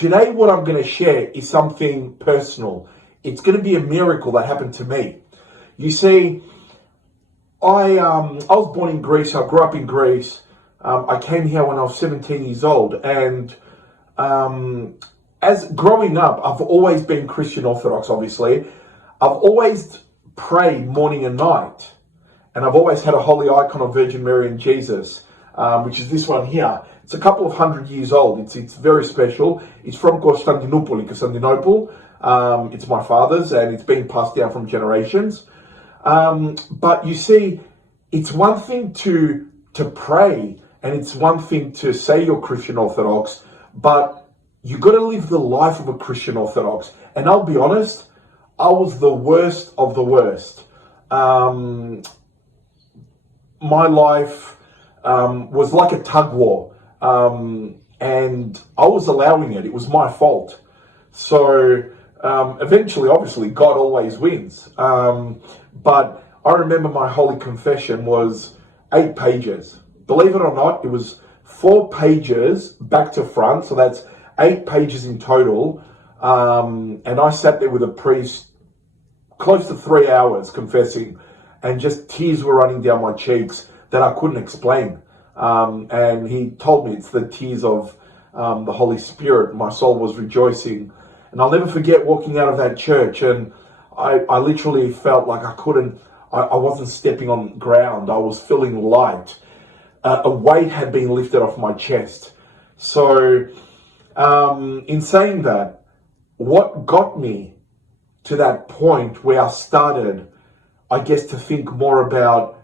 Today, what I'm going to share is something personal. It's going to be a miracle that happened to me. You see, I was born in Greece. I grew up in Greece. I came here when I was 17 years old, and as growing up, I've always been Christian Orthodox. Obviously, I've always prayed morning and night, and I've always had a holy icon of Virgin Mary and Jesus, which is this one here. It's a couple of 100 years old. It's very special. It's from Constantinople. It's my father's, and it's been passed down from generations. But you see, it's one thing to pray, and it's one thing to say you're Christian Orthodox, but you got to live the life of a Christian Orthodox. And I'll be honest, I was the worst of the worst. My life was like a tug war, and I was allowing it. It was my fault. So eventually, obviously, God always wins. But I remember my holy confession was 8 pages. Believe it or not, it was 4 pages back to front. So that's 8 pages in total. And I sat there with a priest close to 3 hours confessing, and just tears were running down my cheeks that I couldn't explain. And he told me it's the tears of the Holy Spirit. My soul was rejoicing. And I'll never forget walking out of that church, and I literally felt like I wasn't stepping on ground. I was feeling light. A weight had been lifted off my chest. So in saying that, what got me to that point where I started, I guess, to think more about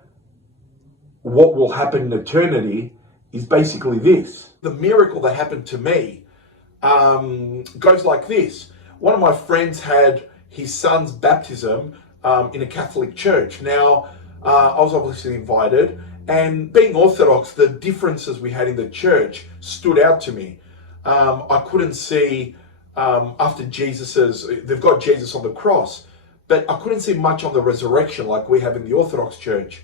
what will happen in eternity is basically this. The miracle that happened to me goes like this. One of my friends had his son's baptism in a Catholic church. Now, I was obviously invited, and being Orthodox, the differences we had in the church stood out to me. I couldn't see after they've got Jesus on the cross, but I couldn't see much on the resurrection like we have in the Orthodox church.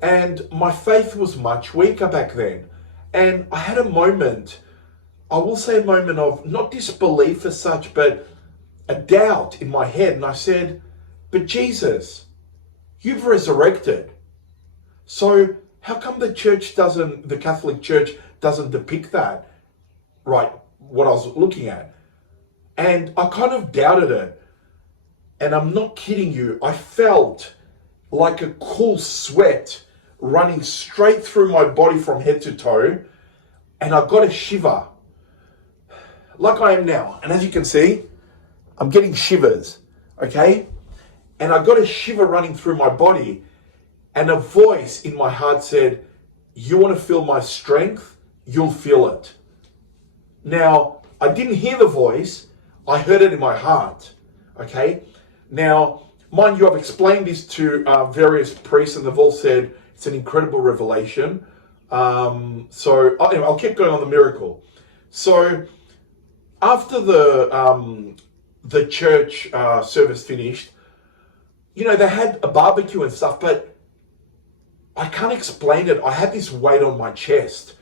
And my faith was much weaker back then. And I had a moment, I will say a moment of not disbelief as such, but a doubt in my head. And I said, but Jesus, you've resurrected. So how come the Catholic Church doesn't depict that? Right, what I was looking at. And I kind of doubted it. And I'm not kidding you, I felt like a cool sweat running straight through my body from head to toe, and I got a shiver, like I am now. And as you can see, I'm getting shivers, okay? And I got a shiver running through my body, and a voice in my heart said, you want to feel my strength? You'll feel it. Now, I didn't hear the voice, I heard it in my heart, okay? Now, mind you, I've explained this to various priests, and they've all said, it's an incredible revelation. So anyway, I'll keep going on the miracle. So after the church service finished, they had a barbecue and stuff, but I can't explain it. I had this weight on my chest.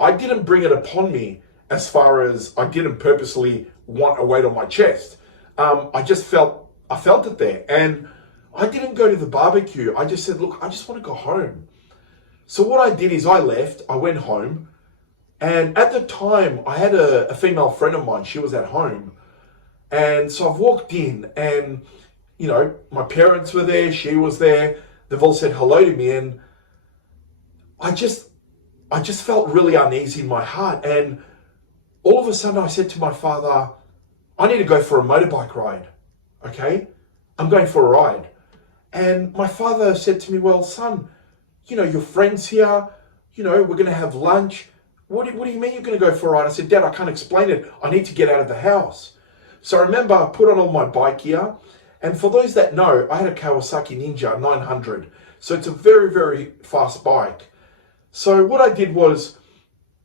I didn't bring it upon me as far as I didn't purposely want a weight on my chest. I felt it there, and I didn't go to the barbecue. I just said, look, I just want to go home. So what I did is I left, I went home, and at the time I had a female friend of mine. She was at home. And so I've walked in, and my parents were there, she was there, they've all said hello to me, and I just felt really uneasy in my heart. And all of a sudden I said to my father, I need to go for a motorbike ride, okay? I'm going for a ride. And my father said to me, well, son, your friend's here, we're going to have lunch. What do you mean you're going to go for a ride? I said, Dad, I can't explain it. I need to get out of the house. So I remember I put on all my bike gear. And for those that know, I had a Kawasaki Ninja 900. So it's a very, very fast bike. So what I did was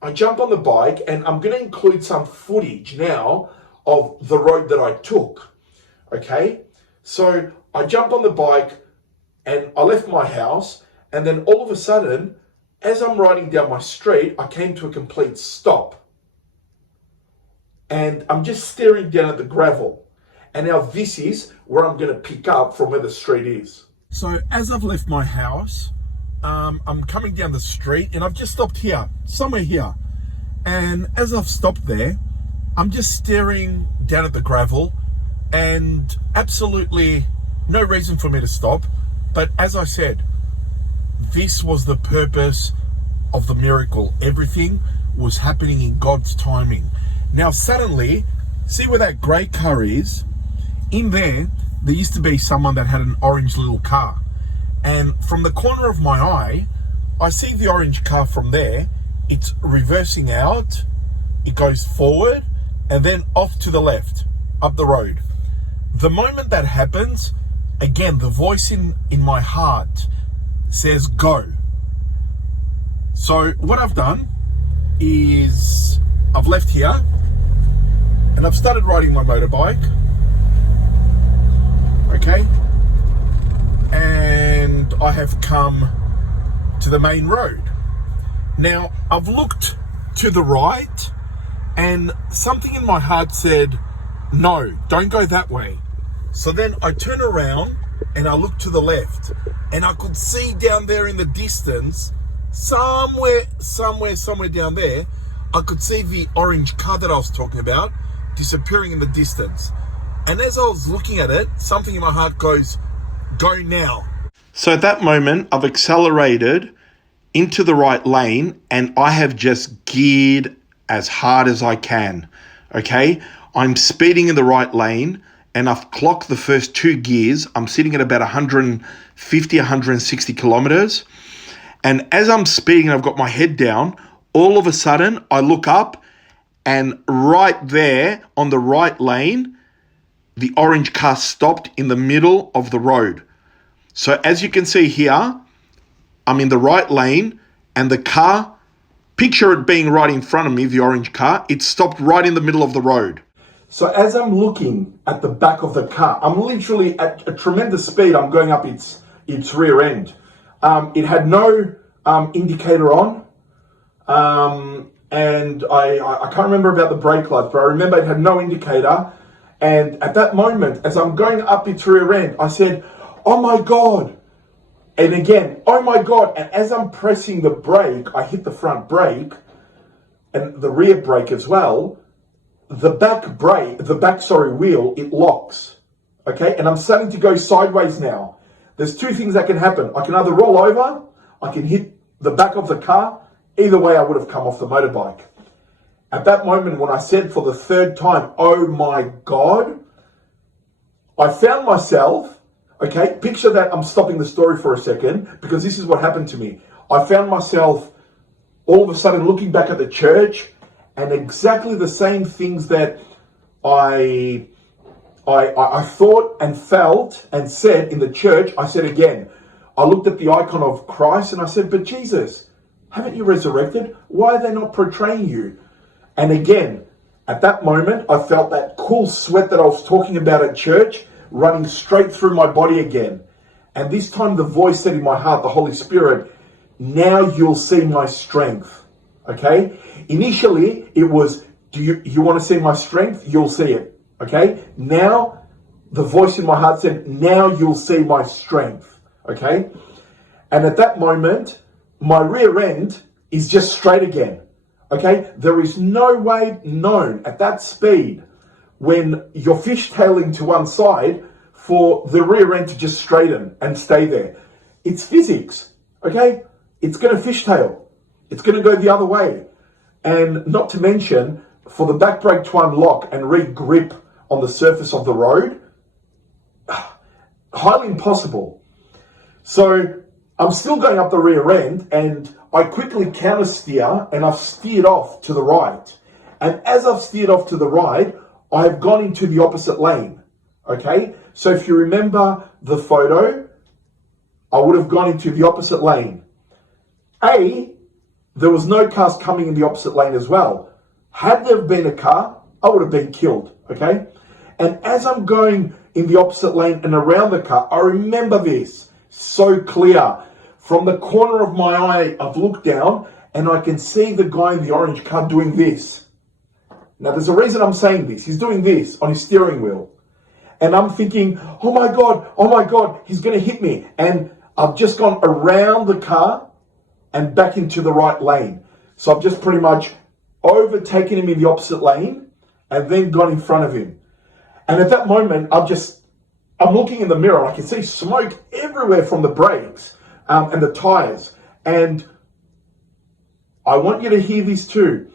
I jumped on the bike, and I'm going to include some footage now of the road that I took. Okay? So I jumped on the bike and I left my house, and then all of a sudden, as I'm riding down my street, I came to a complete stop. and I'm just staring down at the gravel. And now this is where I'm going to pick up from where the street is. So as I've left my house, I'm coming down the street and I've just stopped here, somewhere here. And as I've stopped there, I'm just staring down at the gravel and absolutely no reason for me to stop. But as I said, this was the purpose of the miracle. Everything was happening in God's timing. Now suddenly, see where that grey car is? In there used to be someone that had an orange little car. And from the corner of my eye, I see the orange car from there. It's reversing out, it goes forward, and then off to the left, up the road. The moment that happens, again, the voice in my heart says, go. So what I've done is I've left here and I've started riding my motorbike. Okay. And I have come to the main road. Now, I've looked to the right and something in my heart said, no, don't go that way. So then I turn around and I look to the left and I could see down there in the distance, somewhere down there, I could see the orange car that I was talking about disappearing in the distance. And as I was looking at it, something in my heart goes, go now. So at that moment, I've accelerated into the right lane and I have just geared as hard as I can, okay? I'm speeding in the right lane and I've clocked the first 2 gears. I'm sitting at about 150, 160 kilometers. And as I'm speeding and I've got my head down, all of a sudden I look up and right there on the right lane, the orange car stopped in the middle of the road. So as you can see here, I'm in the right lane and the car, picture it being right in front of me, the orange car, it stopped right in the middle of the road. So as I'm looking at the back of the car, I'm literally at a tremendous speed. I'm going up its rear end. It had no indicator on. And I can't remember about the brake lights, but I remember it had no indicator. And at that moment, as I'm going up its rear end, I said, oh my God. And again, oh my God. And as I'm pressing the brake, I hit the front brake and the rear brake as well. The back wheel, it locks. Okay. And I'm starting to go sideways now. There's 2 things that can happen. I can either roll over, I can hit the back of the car. Either way, I would have come off the motorbike. At that moment, when I said for the 3rd time, oh my God, I found myself, okay, picture that. I'm stopping the story for a second because this is what happened to me. I found myself all of a sudden looking back at the church and exactly the same things that I thought and felt and said in the church, I said again. I looked at the icon of Christ and I said, but Jesus, haven't you resurrected? Why are they not portraying you? And again, at that moment, I felt that cool sweat that I was talking about at church running straight through my body again. And this time the voice said in my heart, the Holy Spirit, now you'll see my strength. Okay? Initially, it was, do you want to see my strength? You'll see it. Okay? Now, the voice in my heart said, now you'll see my strength. Okay? And at that moment, my rear end is just straight again. Okay? There is no way known at that speed when you're fishtailing to one side for the rear end to just straighten and stay there. It's physics. Okay? It's going to fishtail. It's going to go the other way. And not to mention, for the back brake to unlock and re-grip on the surface of the road, highly impossible. So I'm still going up the rear end and I quickly counter steer and I've steered off to the right. And as I've steered off to the right, I have gone into the opposite lane. Okay? So if you remember the photo, I would have gone into the opposite lane. There was no cars coming in the opposite lane as well. Had there been a car, I would have been killed. Okay? And as I'm going in the opposite lane and around the car, I remember this so clear. From the corner of my eye, I've looked down and I can see the guy in the orange car doing this. Now, there's a reason I'm saying this. He's doing this on his steering wheel. And I'm thinking, oh my God, he's going to hit me. And I've just gone around the car and back into the right lane. So I've just pretty much overtaken him in the opposite lane and then gone in front of him. And at that moment, I'm looking in the mirror and I can see smoke everywhere from the brakes and the tires. And I want you to hear this too.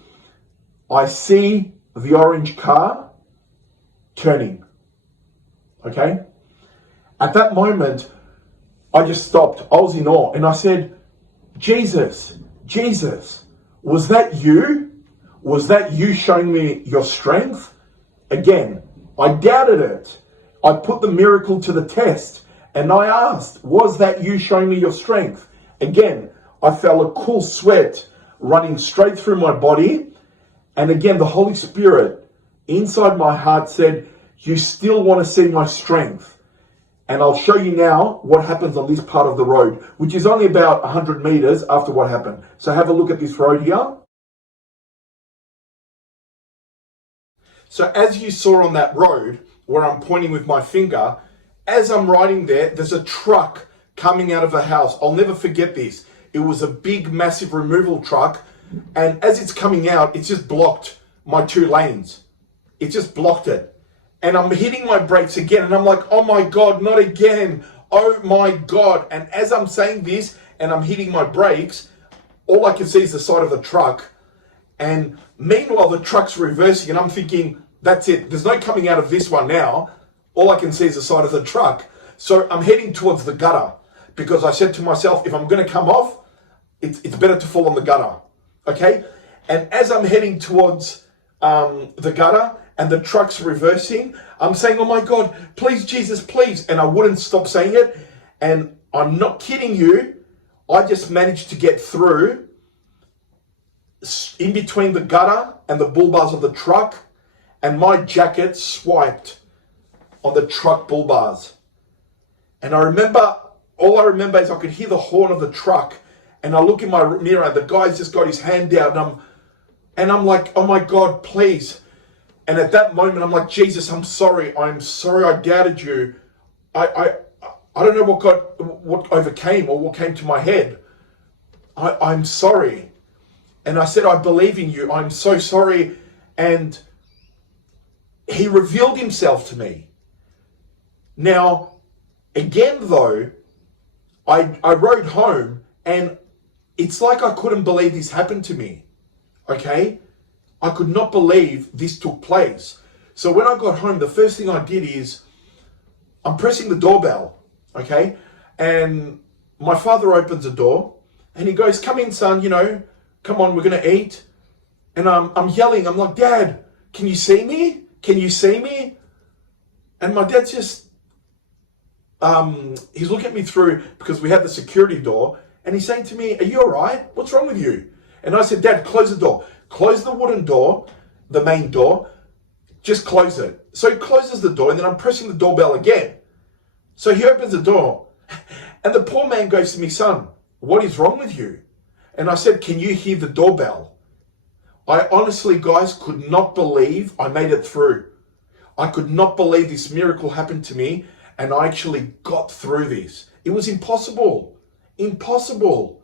I see the orange car turning. Okay? At that moment, I just stopped. I was in awe. And I said, Jesus, was that you? Was that you showing me your strength? Again, I doubted it. I put the miracle to the test. And I asked, was that you showing me your strength? Again, I felt a cool sweat running straight through my body. And again, the Holy Spirit inside my heart said, you still want to see my strength. And I'll show you now what happens on this part of the road, which is only about 100 meters after what happened. So have a look at this road here. So as you saw on that road, where I'm pointing with my finger, as I'm riding there, there's a truck coming out of a house. I'll never forget this. It was a big, massive removal truck. And as it's coming out, it's just blocked my two lanes. It just blocked it. And I'm hitting my brakes again. And I'm like, oh my God, not again. Oh my God. And as I'm saying this and I'm hitting my brakes, all I can see is the side of the truck. And meanwhile, the truck's reversing. And I'm thinking, that's it. There's no coming out of this one now. All I can see is the side of the truck. So I'm heading towards the gutter. Because I said to myself, if I'm going to come off, it's better to fall on the gutter. Okay? And as I'm heading towards the gutter and the truck's reversing, I'm saying, oh my God, please, Jesus, please. And I wouldn't stop saying it. And I'm not kidding you. I just managed to get through in between the gutter and the bull bars of the truck. And my jacket swiped on the truck bull bars. And all I remember is I could hear the horn of the truck. And I look in my mirror, the guy's just got his hand down, and I'm like, oh my God, please. And at that moment, I'm like, Jesus, I'm sorry I doubted you. I don't know what overcame or what came to my head. I'm sorry. And I said, I believe in you. I'm so sorry. And he revealed himself to me. Now, again though, I rode home and it's like I couldn't believe this happened to me, okay? I could not believe this took place. So when I got home, the first thing I did is, I'm pressing the doorbell, okay? And my father opens the door and he goes, come in, son, come on, we're gonna eat. And I'm yelling, I'm like, Dad, can you see me? Can you see me? And my dad's just, he's looking at me through, because we had the security door, and he's saying to me, are you all right? What's wrong with you? And I said, Dad, close the door. Close the wooden door, the main door. Just close it. So he closes the door, and then I'm pressing the doorbell again. So he opens the door, and the poor man goes to me, son, what is wrong with you? And I said, can you hear the doorbell? I honestly, guys, could not believe I made it through. I could not believe this miracle happened to me, and I actually got through this. It was impossible. Impossible.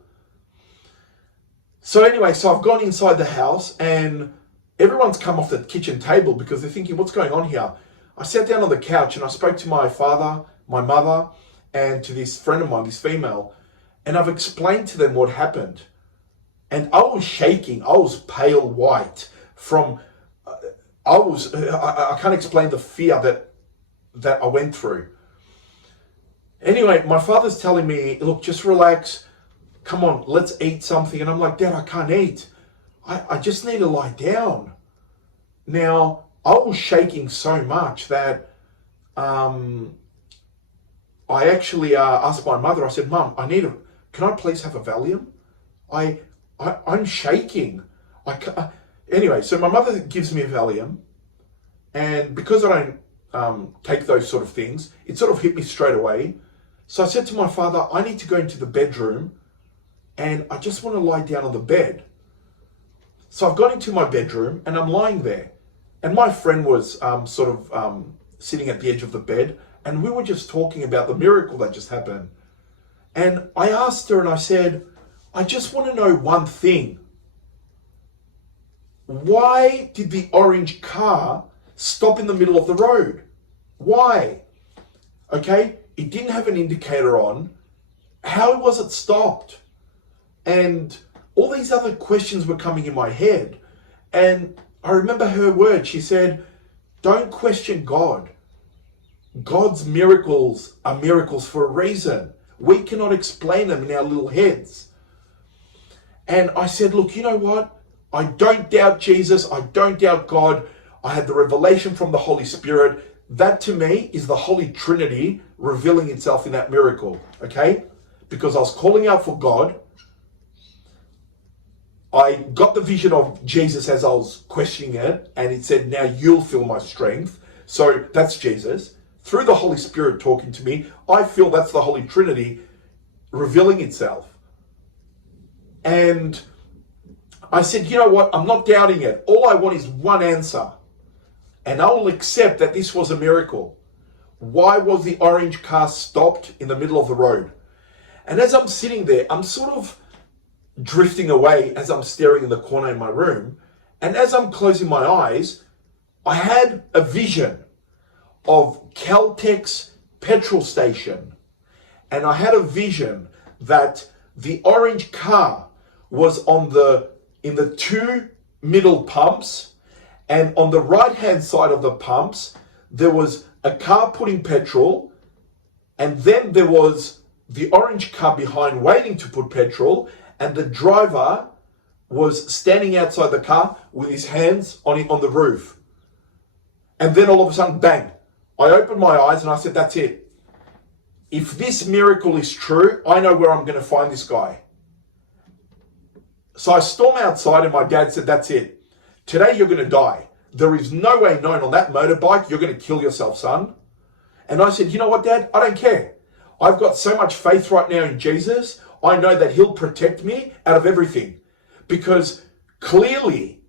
So anyway, so I've gone inside the house and everyone's come off the kitchen table because they're thinking, what's going on here? I sat down on the couch and I spoke to my father, my mother, and to this friend of mine, this female, and I've explained to them what happened. And I was shaking. I was pale white from, I can't explain the fear that I went through. Anyway, my father's telling me, look, just relax. Come on, let's eat something. And I'm like, Dad, I can't eat. I just need to lie down. Now, I was shaking so much that I actually asked my mother, I said, Mum, can I please have a Valium? I'm shaking. Anyway, so my mother gives me a Valium. And because I don't take those sort of things, it sort of hit me straight away. So I said to my father, I need to go into the bedroom and I just want to lie down on the bed. So I've gone into my bedroom and I'm lying there. And my friend was sitting at the edge of the bed, and we were just talking about the miracle that just happened. And I asked her and I said, I just want to know one thing. Why did the orange car stop in the middle of the road? Why? Okay, it didn't have an indicator on. How was it stopped? And all these other questions were coming in my head. And I remember her words. She said, don't question God. God's miracles are miracles for a reason. We cannot explain them in our little heads. And I said, look, you know what? I don't doubt Jesus. I don't doubt God. I had the revelation from the Holy Spirit. That to me is the Holy Trinity revealing itself in that miracle. Okay? Because I was calling out for God. I got the vision of Jesus as I was questioning it, and it said, now you'll feel my strength. So that's Jesus. Through the Holy Spirit talking to me, I feel that's the Holy Trinity revealing itself. And I said, you know what? I'm not doubting it. All I want is one answer. And I will accept that this was a miracle. Why was the orange car stopped in the middle of the road? And as I'm sitting there, I'm sort of drifting away as I'm staring in the corner in my room. And as I'm closing my eyes, I had a vision of Caltex petrol station. And I had a vision that the orange car was in the two middle pumps, and on the right hand side of the pumps there was a car putting petrol, and then there was the orange car behind waiting to put petrol, and the driver was standing outside the car with his hands on the roof. And then all of a sudden, bang, I opened my eyes and I said, that's it. If this miracle is true, I know where I'm going to find this guy. So I stormed outside and my dad said, that's it. Today you're going to die. There is no way known on that motorbike you're going to kill yourself, son. And I said, you know what, Dad? I don't care. I've got so much faith right now in Jesus. I know that he'll protect me out of everything. Because clearly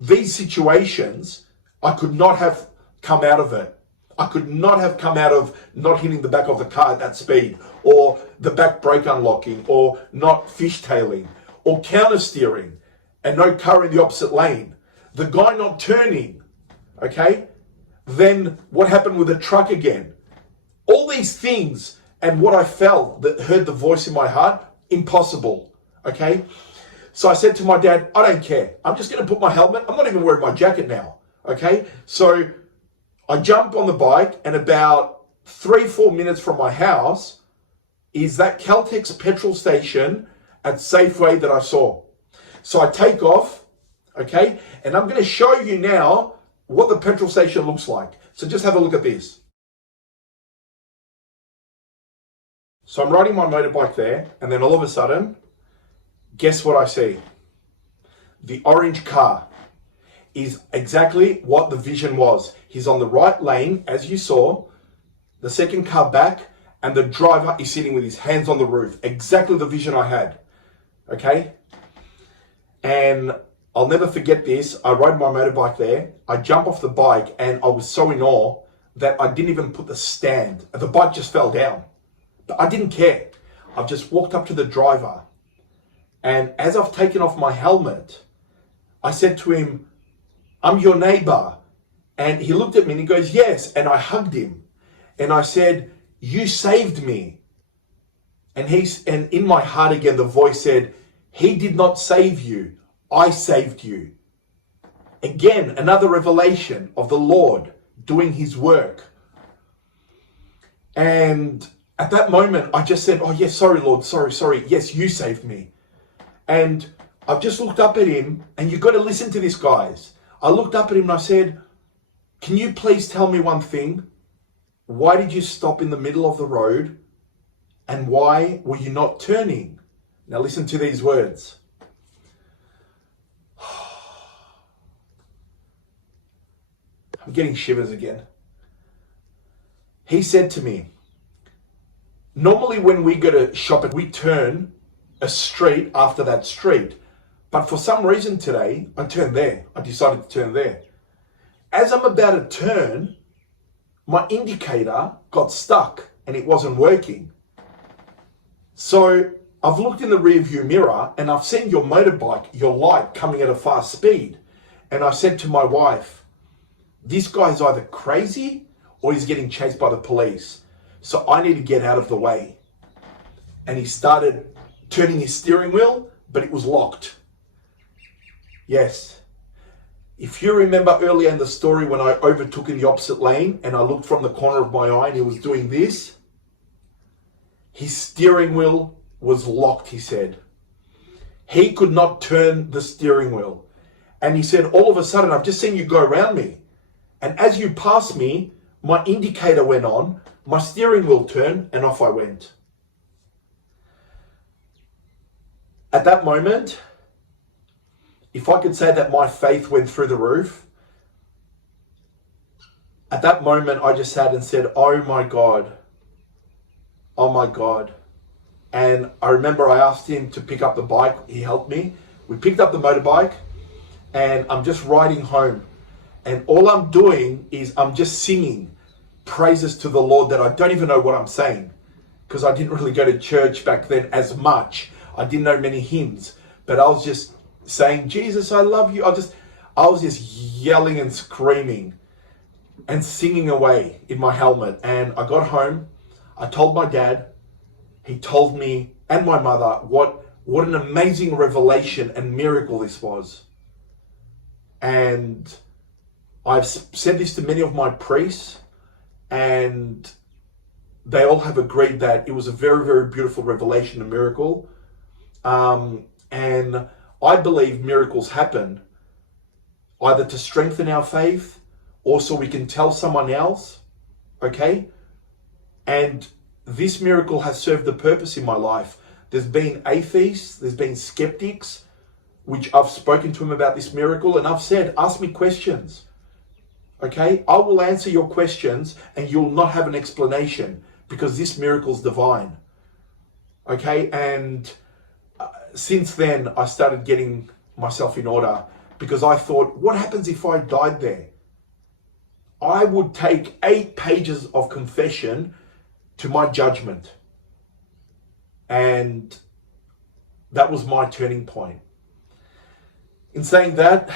these situations, I could not have come out of it. I could not have come out of not hitting the back of the car at that speed, or the back brake unlocking, or not fishtailing, or counter steering, and no car in the opposite lane. The guy not turning, okay? Then what happened with the truck again? All these things, and what I felt that heard the voice in my heart, impossible, okay? So I said to my dad, I don't care. I'm just going to put my helmet. I'm not even wearing my jacket now, okay? So I jump on the bike, and about 3-4 minutes from my house is that Caltex petrol station at Safeway that I saw. So I take off, okay? And I'm going to show you now what the petrol station looks like. So just have a look at this. So I'm riding my motorbike there, and then all of a sudden, guess what I see? The orange car is exactly what the vision was. He's on the right lane, as you saw, the second car back, and the driver is sitting with his hands on the roof. Exactly the vision I had, okay? And I'll never forget this. I rode my motorbike there. I jump off the bike, and I was so in awe that I didn't even put the stand. The bike just fell down. But I didn't care. I've just walked up to the driver, and as I've taken off my helmet, I said to him, I'm your neighbor. And he looked at me and he goes, yes. And I hugged him. And I said, you saved me. And in my heart again, the voice said, he did not save you. I saved you. Again, another revelation of the Lord doing his work. And at that moment, I just said, oh yes, sorry, Lord, sorry. Yes, you saved me. And I've just looked up at him, and you've got to listen to this, guys. I looked up at him and I said, can you please tell me one thing? Why did you stop in the middle of the road? And why were you not turning? Now listen to these words. I'm getting shivers again. He said to me, normally when we go to shop, we turn a street after that street. But for some reason today, I turned there. I decided to turn there. as I'm about to turn, my indicator got stuck and it wasn't working. So I've looked in the rear view mirror and I've seen your motorbike, your light coming at a fast speed. And I said to my wife, this guy's either crazy or he's getting chased by the police. So I need to get out of the way. And he started turning his steering wheel, but it was locked. Yes. If you remember earlier in the story when I overtook in the opposite lane and I looked from the corner of my eye and he was doing this, his steering wheel was locked, he said. He could not turn the steering wheel. And he said, all of a sudden, I've just seen you go around me. And as you passed me, my indicator went on, my steering wheel turned, and off I went. At that moment, if I could say that my faith went through the roof, at that moment, I just sat and said, oh my God. Oh my God. And I remember I asked him to pick up the bike. He helped me. We picked up the motorbike and I'm just riding home. And all I'm doing is I'm just singing praises to the Lord that I don't even know what I'm saying, because I didn't really go to church back then as much. I didn't know many hymns, but I was just saying, Jesus, I love you. I was just yelling and screaming and singing away in my helmet. And I got home. I told my dad. He told me and my mother what an amazing revelation and miracle this was. And I've said this to many of my priests, and they all have agreed that it was a very, very beautiful revelation and miracle. And I believe miracles happen either to strengthen our faith or so we can tell someone else, okay? And this miracle has served the purpose in my life. There's been atheists, there's been skeptics, which I've spoken to them about this miracle, and I've said, ask me questions, okay? I will answer your questions and you'll not have an explanation because this miracle's divine, okay? And since then, I started getting myself in order because I thought, what happens if I died there? I would take 8 pages of confession to my judgment. And that was my turning point. In saying that,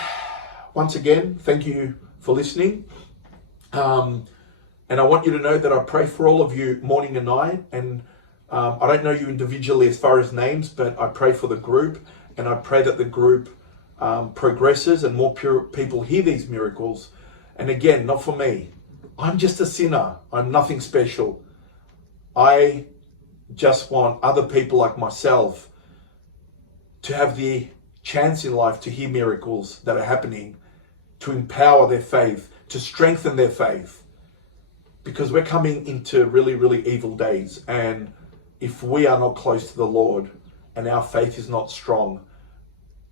once again, thank you for listening. And I want you to know that I pray for all of you morning and night. And I don't know you individually as far as names, but I pray for the group. And I pray that the group progresses and more people hear these miracles. And again, not for me. I'm just a sinner. I'm nothing special. I just want other people like myself to have the chance in life to hear miracles that are happening, to empower their faith, to strengthen their faith. Because we're coming into really, really evil days. And if we are not close to the Lord and our faith is not strong,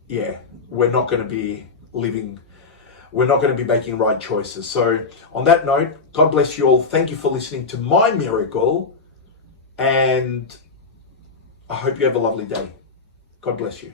yeah, we're not going to be living, we're not going to be making right choices. So on that note, God bless you all. Thank you for listening to my miracle. And I hope you have a lovely day. God bless you.